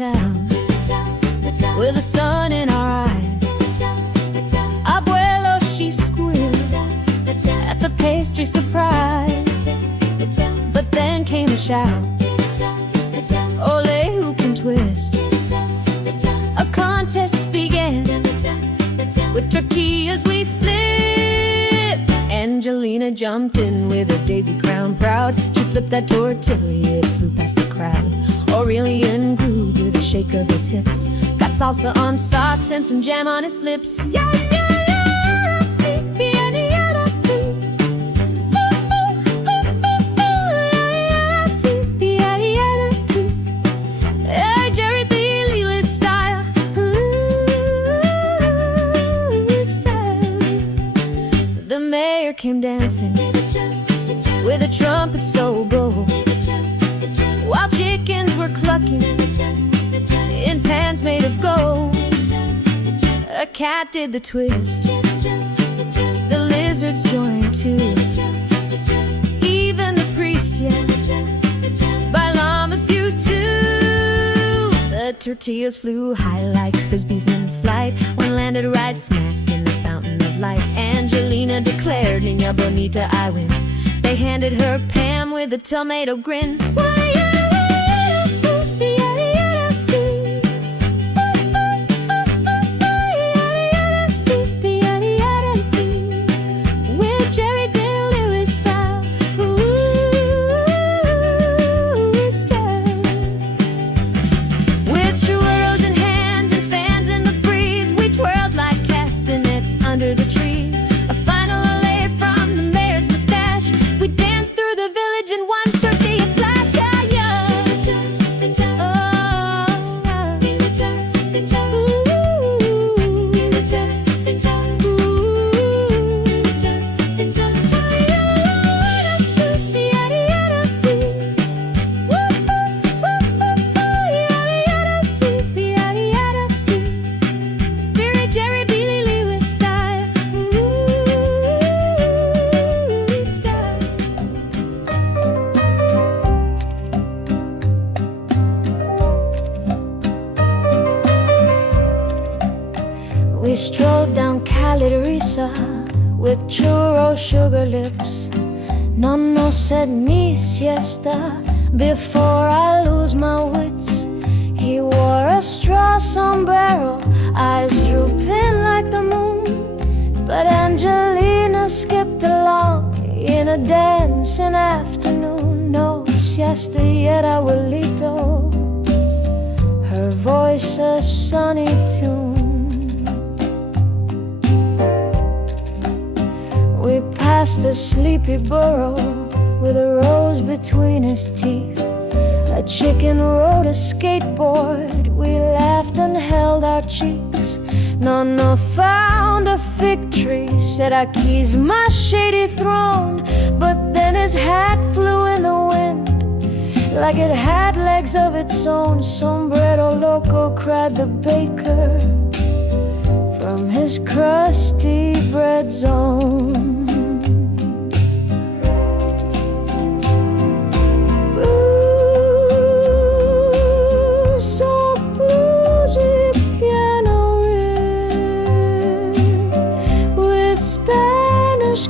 town, with the sun in our eyes. Abuelo, she squealed at the pastry surprise. But then came a shout, ole who can twist. A contest began, with tortillas we flipped. Angelina jumped in with a daisy crown proud. She flipped that tortilla, it flew past the crowd. Aurelian grew with a shake of his hips, got salsa on socks and some jam on his lips. Yeah, yeah, yeah. Came dancing with a trumpet so bold, while chickens were clucking in pans made of gold. A cat did the twist, the lizards joined too, even the priest, yeah, by llamas you too. The tortillas flew high like frisbees in flight, one landed right smack in the fountain of light. Angelina declared, Niña Bonita, I win. They handed her Pam with a tomato grin. With Jerry Bill Lewis style, style. With churros in hands and fans in the breeze, we twirled like castanets under the trees. A final allay from the mayor's mustache. We danced through the village in one tortilla splash. Yeah, yeah. Oh, Jerry Billy Lewis style. We strolled down Calderisa with churro sugar lips. Nonno said me siesta before I lose my wits. He wore a straw sombrero, eyes drooping like the moon. But Angelina skipped along in a dancing afternoon. No siesta yet, abuelito. Her voice a sunny tune. We passed a sleepy burro with a rose between his teeth. A chicken rode a skateboard. We laughed and held our cheeks. Nonno found a fig tree, said Aki's my shady throne. But then his hat flew in the wind like it had legs of its own. Sombrero loco, cried the baker from his crusty bread zone.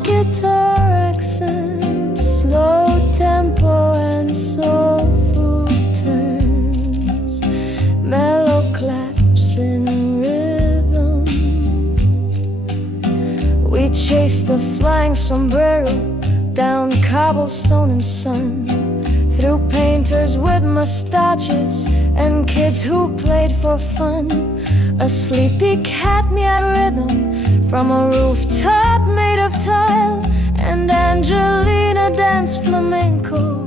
Guitar accents, slow tempo and soulful turns, mellow claps in rhythm. We chased the flying sombrero down cobblestone and sun, through painters with mustaches and kids who played for fun. A sleepy cat meowed rhythm from a rooftop made of tile, and Angelina danced flamenco,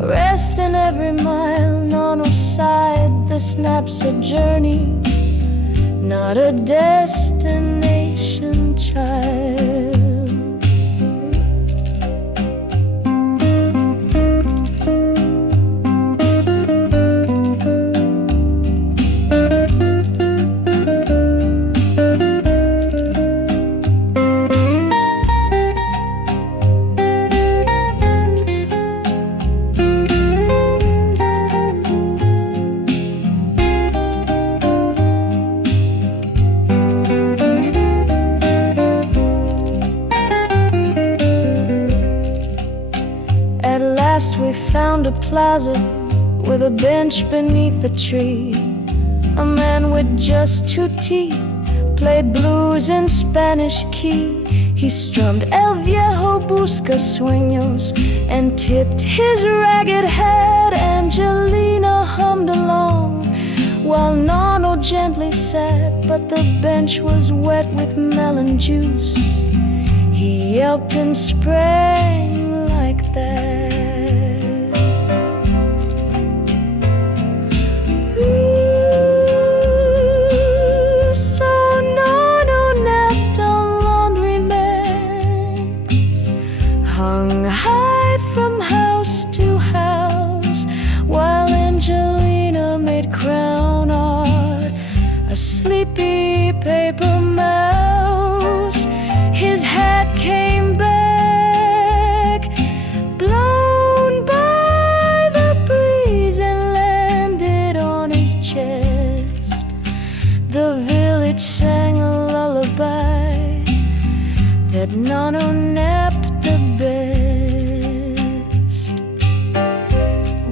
resting every mile. Nonno sighed, the snap's a journey, not a destination, child. plaza with a bench beneath a tree. A man with just two teeth played blues in Spanish key. He strummed El Viejo Busca Sueños and tipped his ragged head. Angelina hummed along while Nano gently sat, but the bench was wet with melon juice. He yelped and sprang like that. So Nano napped on laundry mats, hung high from house to house, while Angelina made crown art, a sleepy paper mouse. His hat came back, blown by the breeze, and landed on his chest. The village sang a lullaby that Nano napped the best.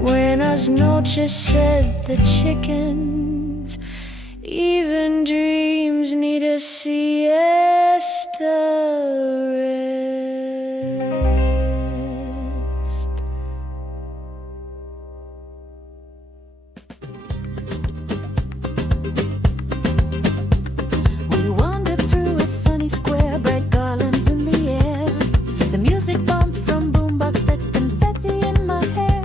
Buenas noches, said the chickens. Even dreams need a siesta rest. We wandered through a sunny square, bright garlands in the air. The music bumped from boombox decks, confetti in my hair.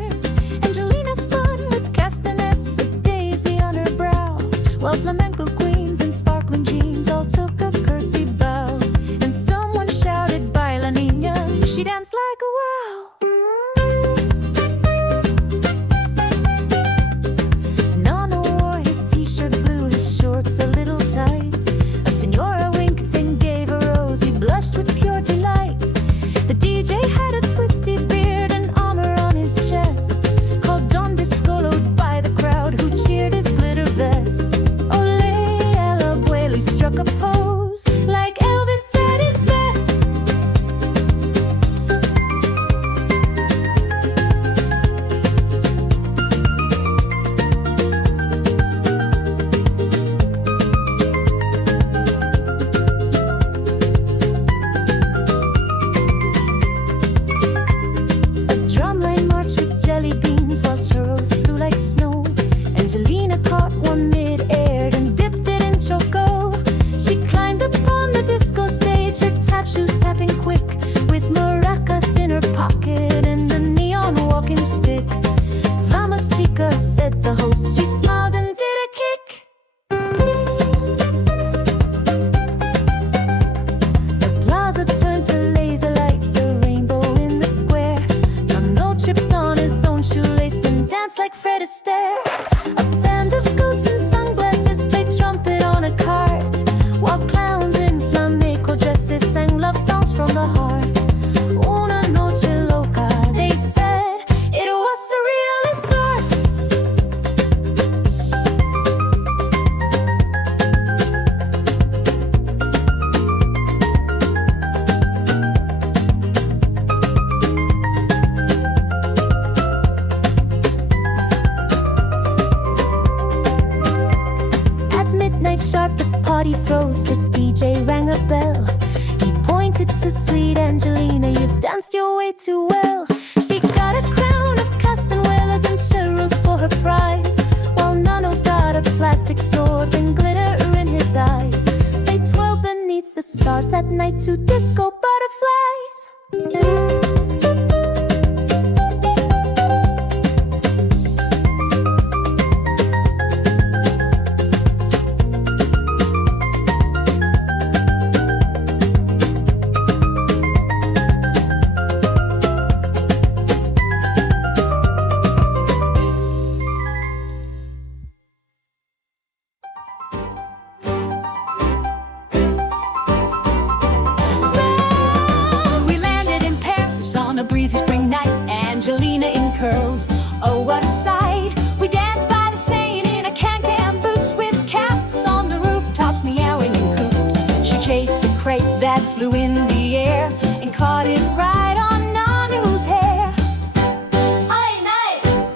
Angelina spun with castanets, a daisy on her brow, while flamenco queens in sparkling jeans all took a curtsy bow. And someone shouted, "Baila niña," she danced like a wow. Nano wore his t-shirt blue, his shorts a little tight. A senora winked and gave a rose, he blushed with pure delight. The DJ had a twisty beard and armor on his chest, called Don Discoloed by the crowd who cheered his glitter vest. He struck a pose like Elvis at his best. A drumline marched with jelly beans while churros flew like snow. Angelina caught one mid-air and dipped it in choco. She climbed upon the disco stage, her tap shoes tapping quick, with maracas in her pocket and a neon walking stick. Vamos chica, said the host. She smiled and did a kick. The plaza turned to laser lights, a rainbow in the square. Nano tripped on his own shoelace and danced like Fred Astaire. A band of goats in sunglasses played trumpet on a cart, while clowns in flamenco dresses sang love songs from the heart. Una noche loca, they said, it was surreal as start. At midnight sharp, the party froze. The DJ rang a bell. He pointed to sweet Angelina, you've danced your way too well. She got a crown of Castañuelas and churros for her prize, while Nano got a plastic sword and glitter in his eyes. They twirled beneath the stars that night to disco butterflies. breezy spring night, Angelina in curls. Oh, what a sight! We danced by the Seine in a can-can boots, with cats on the rooftops meowing and cooed. She chased a crêpe that flew in the air and caught it right on Nanu's hair. Ay, night!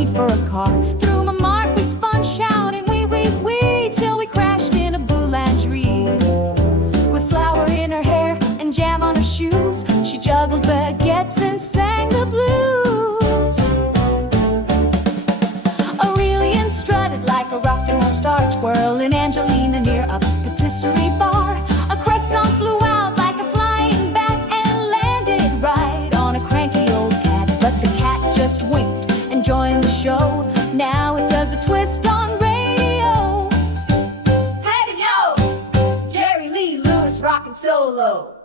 need for a car. Through my mark we spun shouting wee till we crashed in a boulangerie. With flour in her hair and jam on her shoes, she juggled baguettes and sang the blues. Aurelian strutted like a rock and roll star, twirling Angelina near a patisserie bar. A croissant flew out like a flying bat and landed right on a cranky old cat. But the cat just winked and joined the show. Now it does a twist on radio. Hey yo, Jerry Lee Lewis rockin' solo.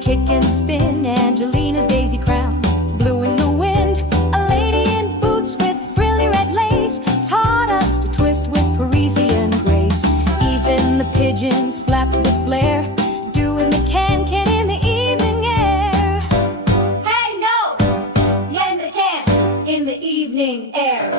Kick and spin, Angelina's daisy crown blew in the wind. A lady in boots with frilly red lace taught us to twist with Parisian grace. Even the pigeons flapped with flair, doing the can-can in the evening air. Hey no, yen the can't in the evening air.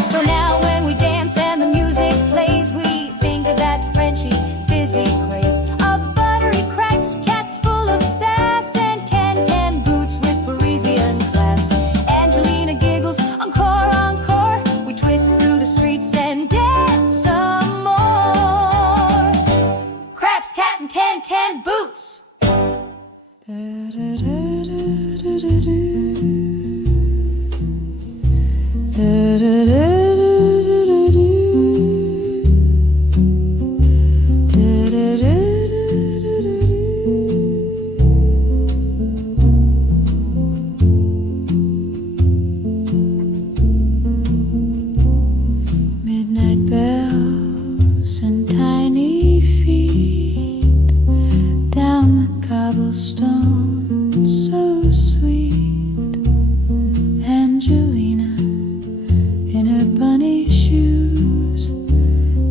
So now when we dance and the music plays, we think of that Frenchy fizzy craze of buttery crêpes, cats full of sass, and can-can boots with Parisian class. Angelina giggles, encore, encore. We twist through the streets and dance some more. Crêpes, cats, and can-can boots.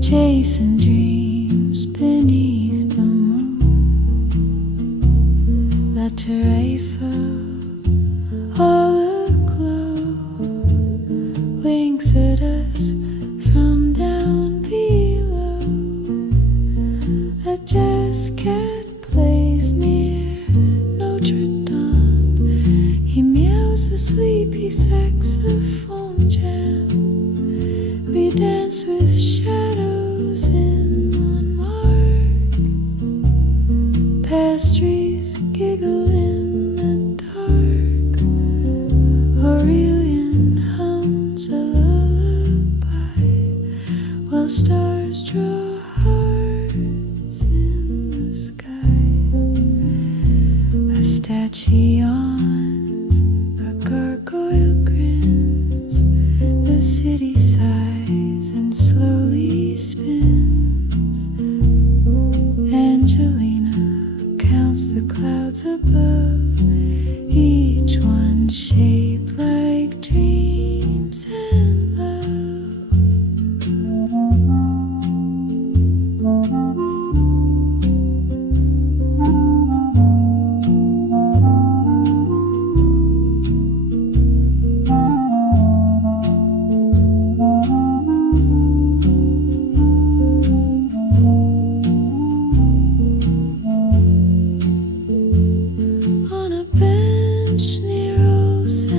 Chasing dreams beneath the moon. Let her Eiffel all aglow, winks at us from down below. A jazz cat plays near Notre Dame. He meows a sleepy saxophone jam. We dance with shadows in Montmartre. Pastries giggle in the dark. Aurelian hums a lullaby while stars draw hearts in the sky. A statue yawns, a gargoyle grins. The city sighs and slowly spins. Angelina counts the clouds above, each one shaped like dreams and love. On a bench near old St.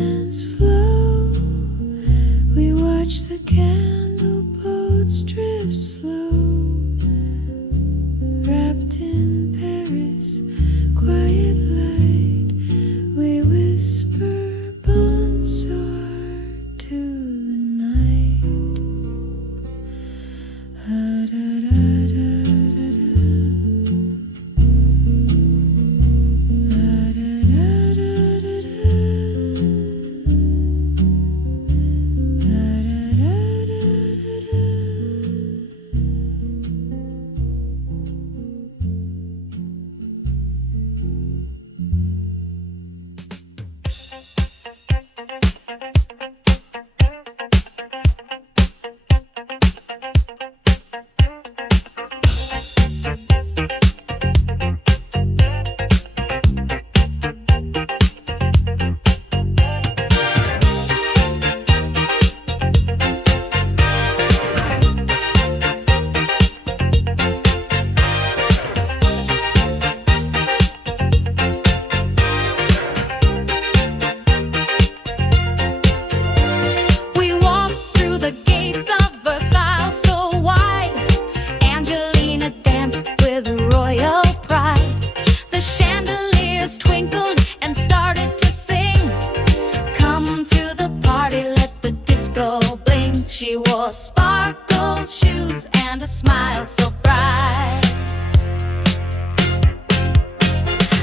The chandeliers twinkled and started to sing. Come to the party, let the disco bling. She wore sparkle shoes and a smile so bright.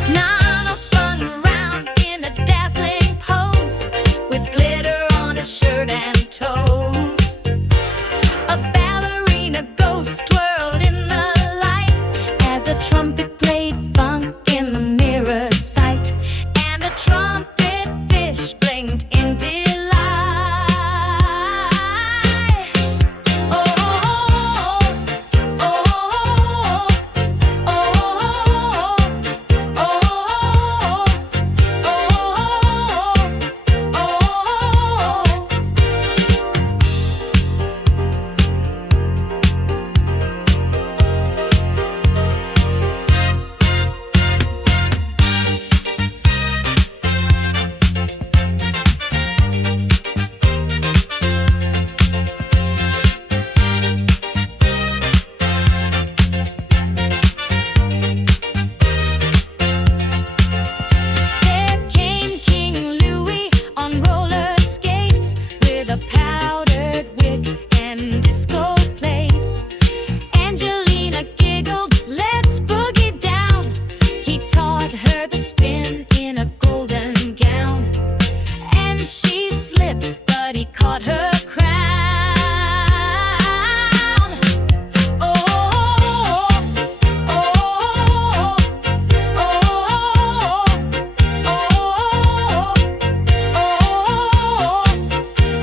Nano spun around in a dazzling pose, with glitter on his shirt and toes. A ballerina ghost twirled in the light as a trumpet played funk in the mirror sight, and a trumpet fish blinked in delight. Oh, oh, oh, oh, oh, oh, There came King Louis on roller skates, with a powdered wig and disco plates. Angelina giggled, let's boogie down. He taught her the spin in a golden gown, and she slipped, but he caught her crown. Oh, oh, oh,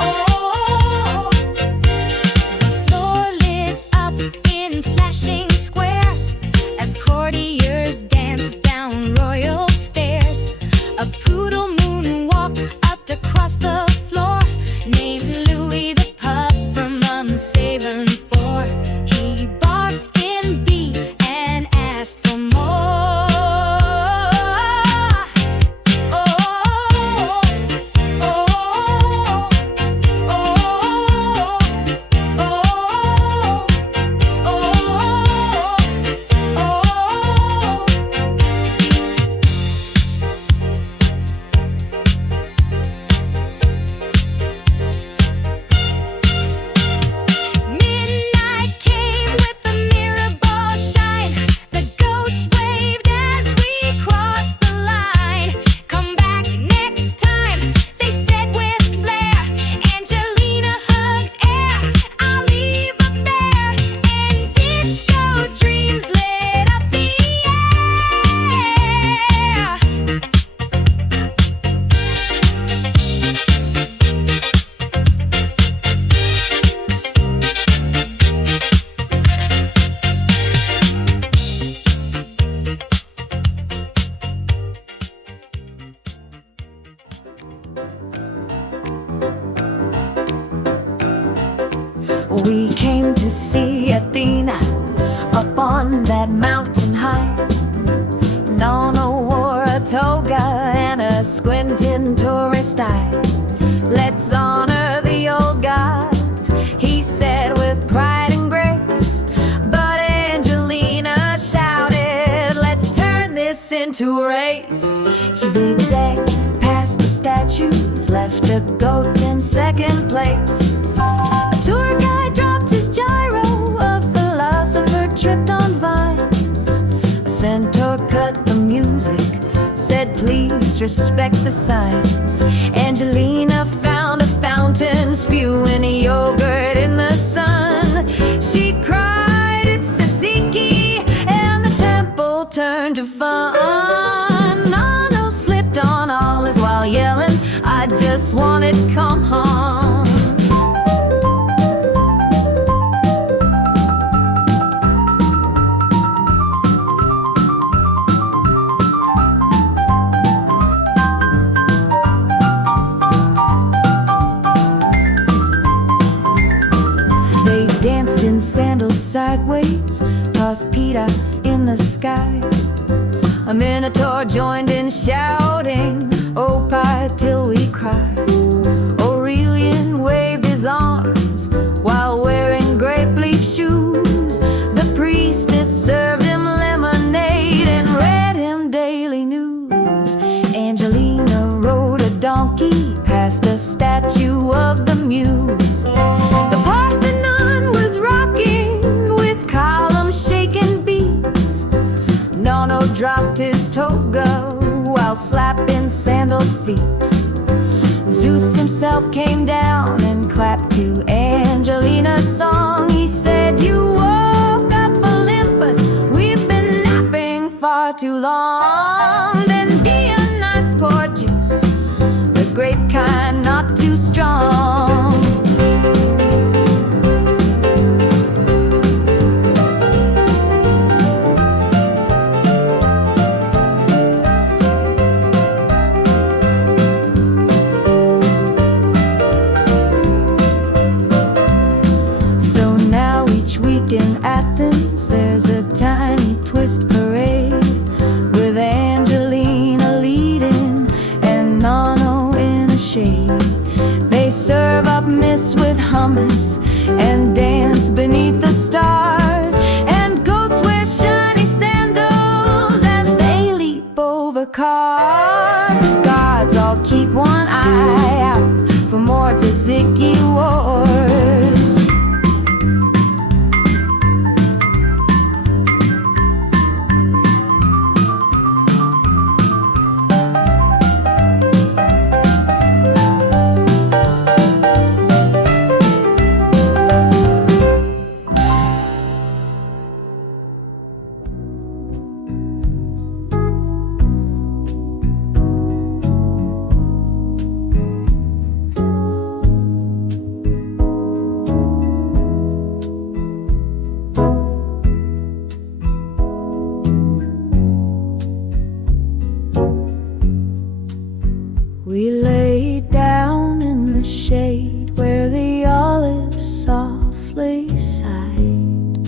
oh, The floor lit up in flashing squares as courtiers danced down royal stairs. A poodle moon walked up to cross the floor, named Louis the pup from Savin-Four. He barked in B and asked for more. Oh, oh, oh, oh, Midnight came with a mirror ball shine. The ghost waved as we crossed the line. Come back next time, they said with flair. Angelina hugged air, I'll leave a bear. And disco dreams lit up the air. We came to see Athena up on that mountain high. Nana wore a toga and a squinting tourist eye. Let's honor the old gods, he said with pride and grace. But Angelina shouted, let's turn this into a race. She zigzagged past the statues, left a goat in second place. A tour guide dropped his gyro, a philosopher tripped on vines. A centaur cut the music, said please respect the signs. Angelina found a fountain spewing yogurt in the sun. She cried, it's Tzatziki, and the temple turned to fun. Nano slipped on all his while yelling, I just wanted come home. They danced in sandals sideways, tossed pita in the sky. A minotaur joined in shouting, oh pie till we cry. Aurelian waved his arms while wearing grape leaf shoes. The priestess served him lemonade and read him daily dropped his toga while slapping sandaled feet. Zeus himself came down and clapped to Angelina's song. He said, "You woke up Olympus, we've been napping far too long." Then Dionysus poured juice, the grape kind not too strong. In Athens, there's a tiny twist parade with Angelina leading and Nano in a shade. They serve up miss with hummus and dance beneath the stars, and goats wear shiny sandals as they leap over cars. The gods all keep one eye out for more Tzatziki wars. We lay down in the shade where the olives softly sighed.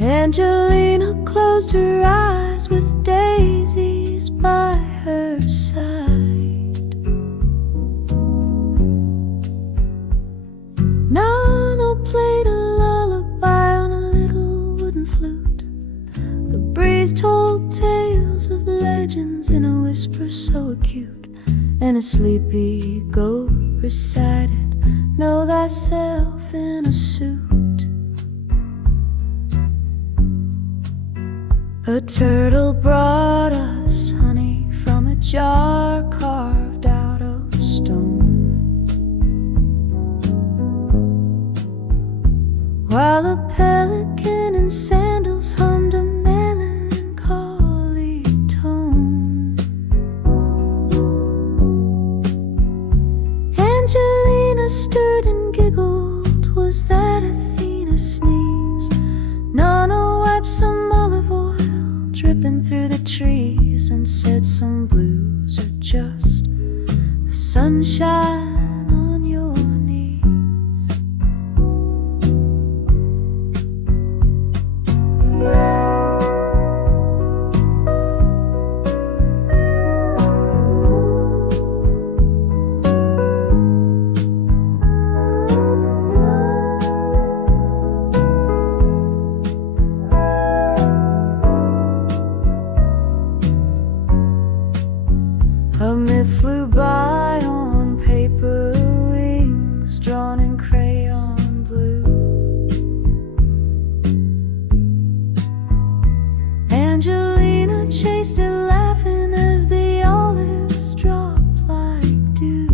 Angelina closed her eyes with daisies by her side. Nana played a lullaby on a little wooden flute. The breeze told tales of legends in a whisper so acute, and a sleepy goat recited, "Know thyself in a suit." A turtle brought us honey from a jar carved out of stone, while a pelican in sandals hummed a melancholy tone. Angelina stirred and giggled, was that Athena's sneeze? Nana wiped some olive oil dripping through the trees and said, "Some blues are just the sunshine on your knees." A myth flew by on paper wings, drawn in crayon blue. Angelina chased it laughing as the olives dropped like dew.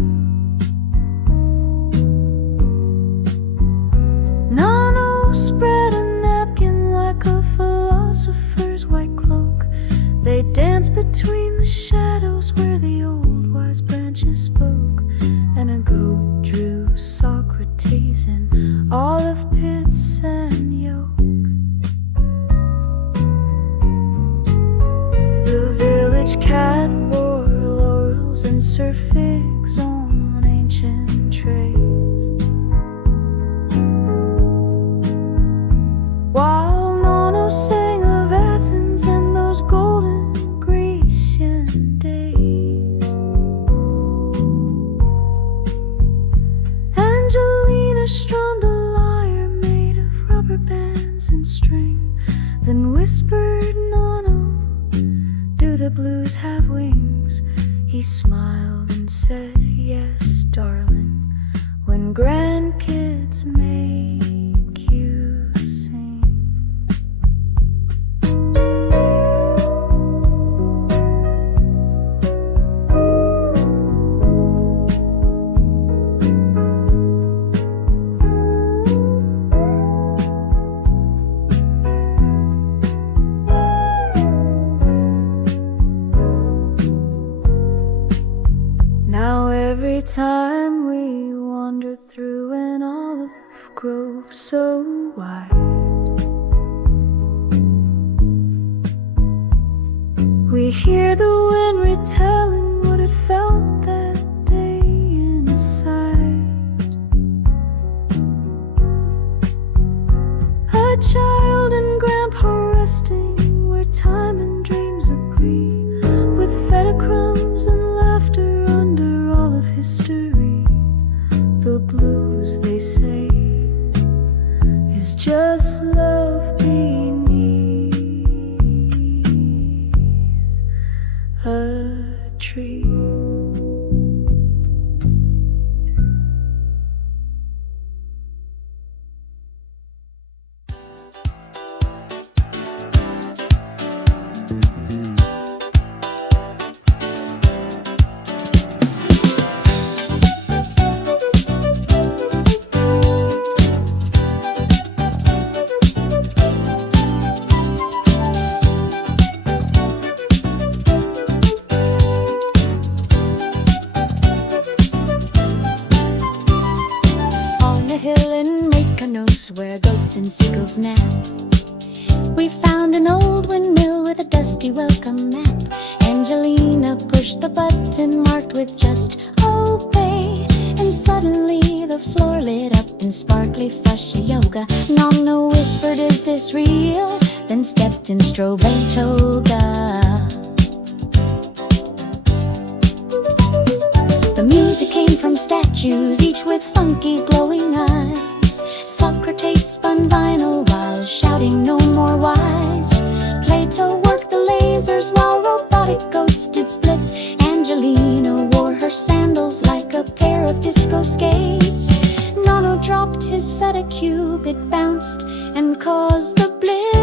Nano spread a napkin like a philosopher's white cloak. They danced between the shadows where the old wise branches spoke, and a goat drew Socrates in olive pits and yolk. The village cat wore laurels and served figs on ancient trays, while Nano sang of Athens and those golden Grecian days. Angelina strummed a lyre made of rubber bands and string, then whispered, "Nano, do the blues have wings?" He smiled and said, "Yes, darling, when grandkids make you sing." Every time we wander through an olive grove so wide, we hear the wind retelling what it felt that day inside. A child and grandpa resting where time and dreams agree, with feta crumbs and laughter under all of history. The blues, they say, is just love beneath a tree. Hill in Mykonos, where goats and seagulls nap, we found an old windmill with a dusty welcome map. Angelina pushed the button marked with just obey, and suddenly the floor lit up in sparkly fuchsia yoga. Nonna whispered, "Is this real?" Then stepped in strobe and toga. The music came from statues, each with funky glowing eyes. Socrates spun vinyl while shouting, "No more wise." Plato worked the lasers while robotic goats did splits. Angelina wore her sandals like a pair of disco skates. Nono dropped his feta cube, it bounced and caused the blitz.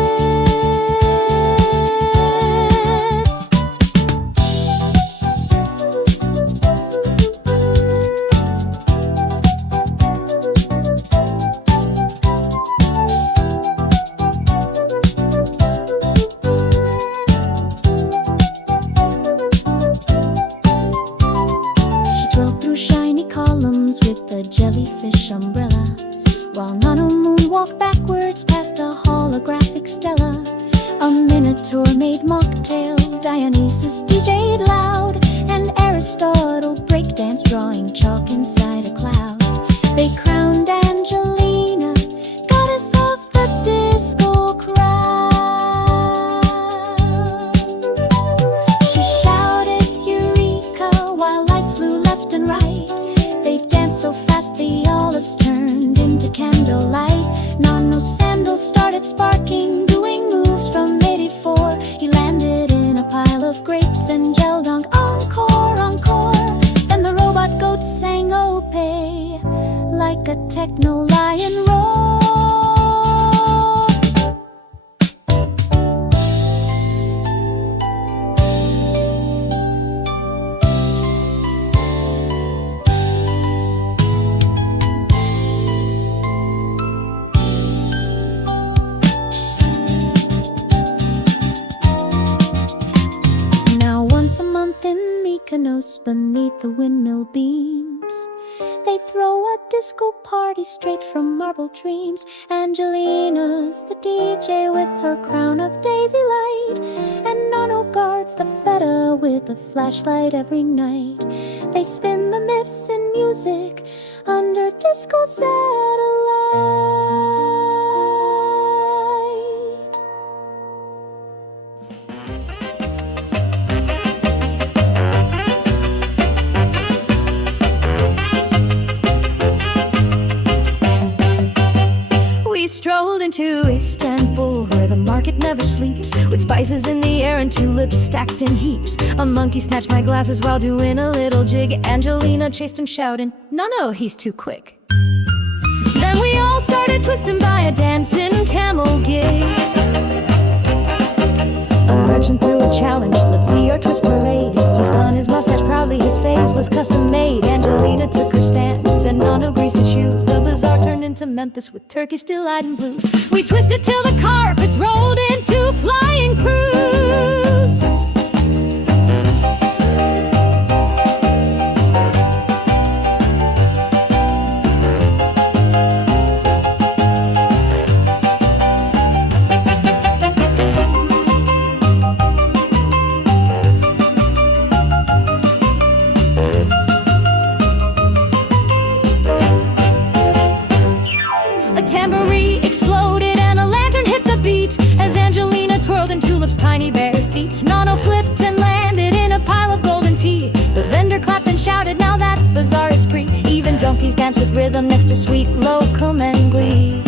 With a jellyfish umbrella, while Nano moonwalked backwards past a holographic stella. A minotaur made mocktails, Dionysus DJ'd loud, and Aristotle breakdanced, drawing chalk inside a cloud. They crowned Angelina, goddess of the disco crowd. She shouted Eureka while lights flew left and right. They danced so fast the olives turned into candlelight. Nano's sandals started sparking, doing moves from 84. He landed in a pile of grapes and yelled, "Encore, encore." Then the robot goats sang Ope like a techno lion roar. Once a month in Mykonos, beneath the windmill beams, they throw a disco party straight from marble dreams. Angelina's the DJ with her crown of daisy light, and Nono guards the feta with a flashlight every night. They spin the myths in music under disco satellite. We strolled into Istanbul, where the market never sleeps, with spices in the air and tulips stacked in heaps. A monkey snatched my glasses while doing a little jig. Angelina chased him shouting, "No, he's too quick." Then we all started twisting by a dancing camel gig. A merchant threw a challenge, "Let's see your twist parade." He spun his mustache proudly, his face was custom made. Angelina took her stance and Nano greased his shoes. The bazaar turned into Memphis with Turkish delight and blues. We twisted till the carpets rolled into flying crews. monkeys dance with rhythm next to sweet locum and glee.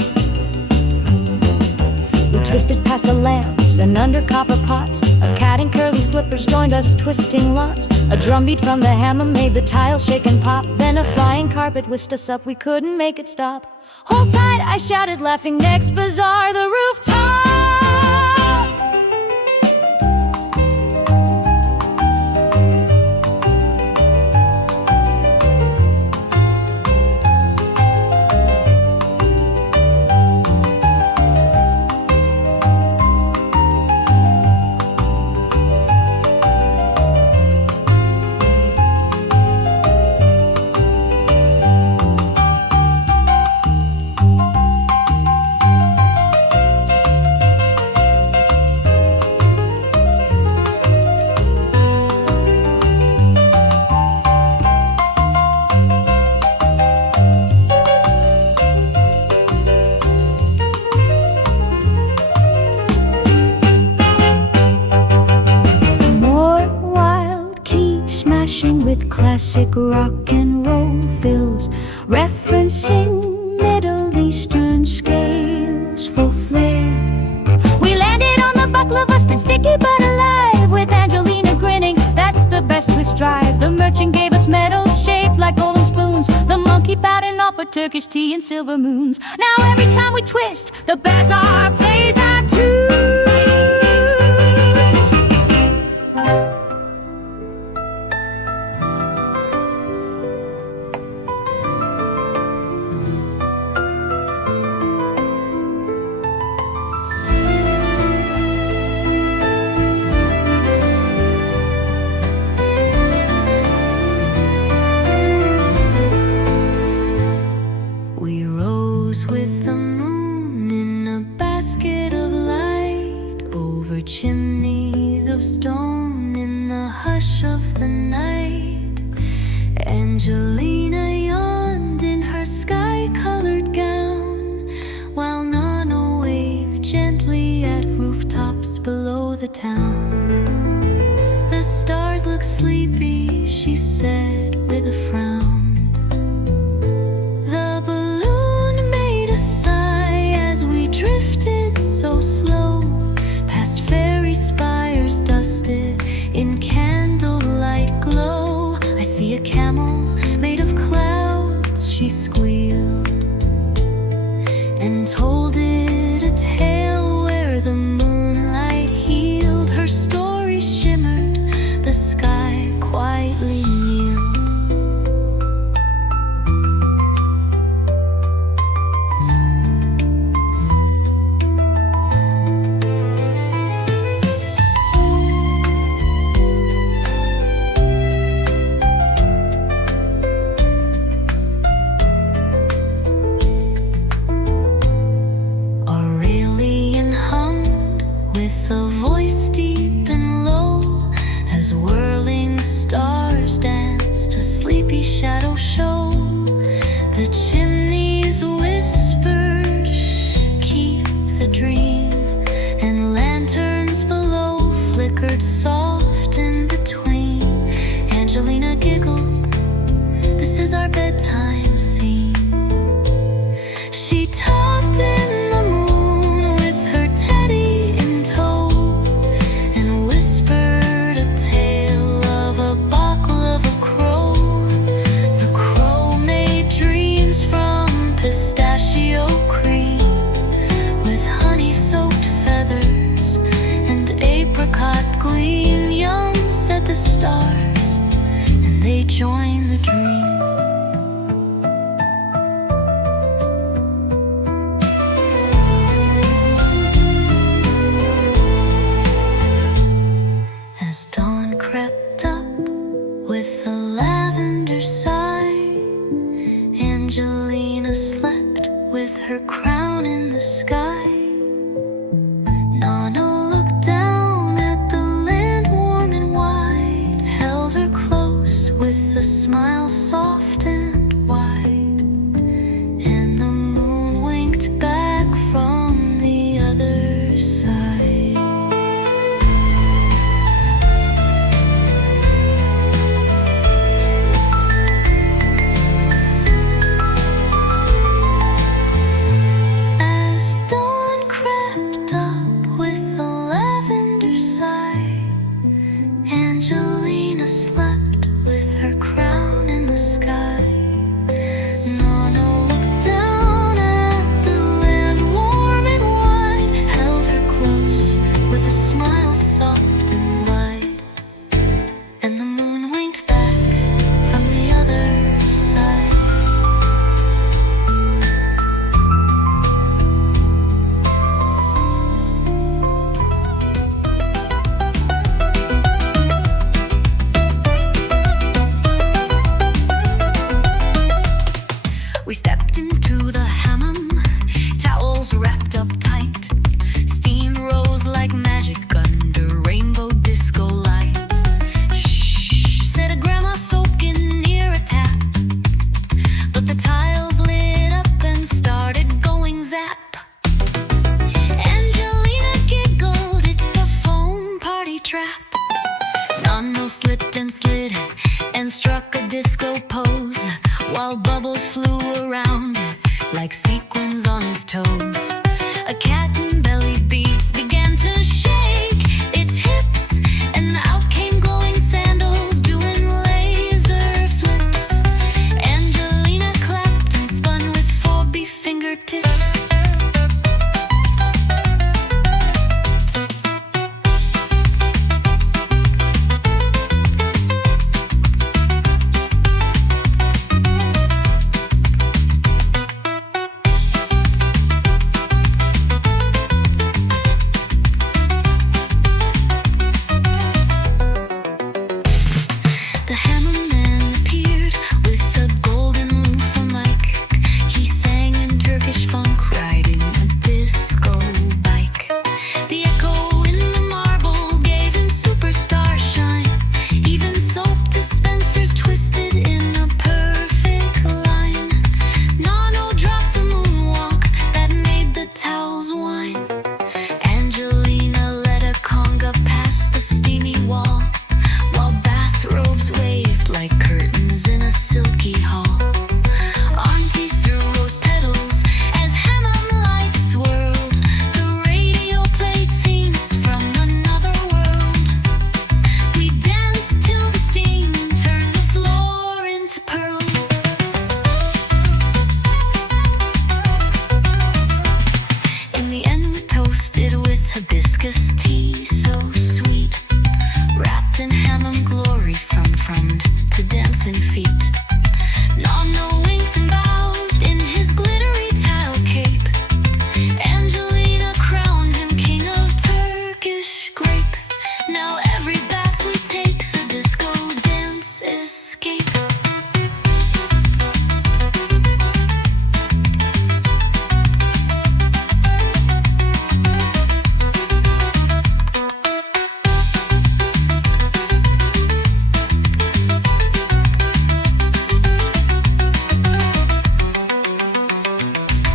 We twisted past the lamps and under copper pots. A cat in curly slippers joined us, twisting lots. A drumbeat from the hammer made the tiles shake and pop. Then a flying carpet whisked us up, we couldn't make it stop. Hold tight, I shouted, laughing, next bazaar, the rooftop. With classic rock and roll fills, referencing Middle Eastern scales for flair. We landed on the baklava stand, sticky but alive, with Angelina grinning, that's the best twist drive. The merchant gave us medals shaped like golden spoons. The monkey bowed and offered Turkish tea and silver moons. Now every time we twist, the bazaar plays our tune. With the moon in a basket of light, over chimneys of stone in the hush of the night. Angelina yawned in her sky-colored gown, while Nana waved gently at rooftops below the town. The stars look sleepy, she said with a frown. Drifted so slow past fairy spires dusted in candlelight glow. I see a camel made of clouds, she squealed, and told it a tale where the moonlight healed. Her story shimmered, the sky quietly kneeled. Shadow show. The chimneys whispered, keep the dream, and lanterns below flickered soft in between. Angelina giggled, this is our bedtime scene. She talked in the moon with her teddy in tow, and whispered a tale of a baklava crow. Pistachio cream with honey-soaked feathers and apricot gleam. Young said the stars, and they joined the dream.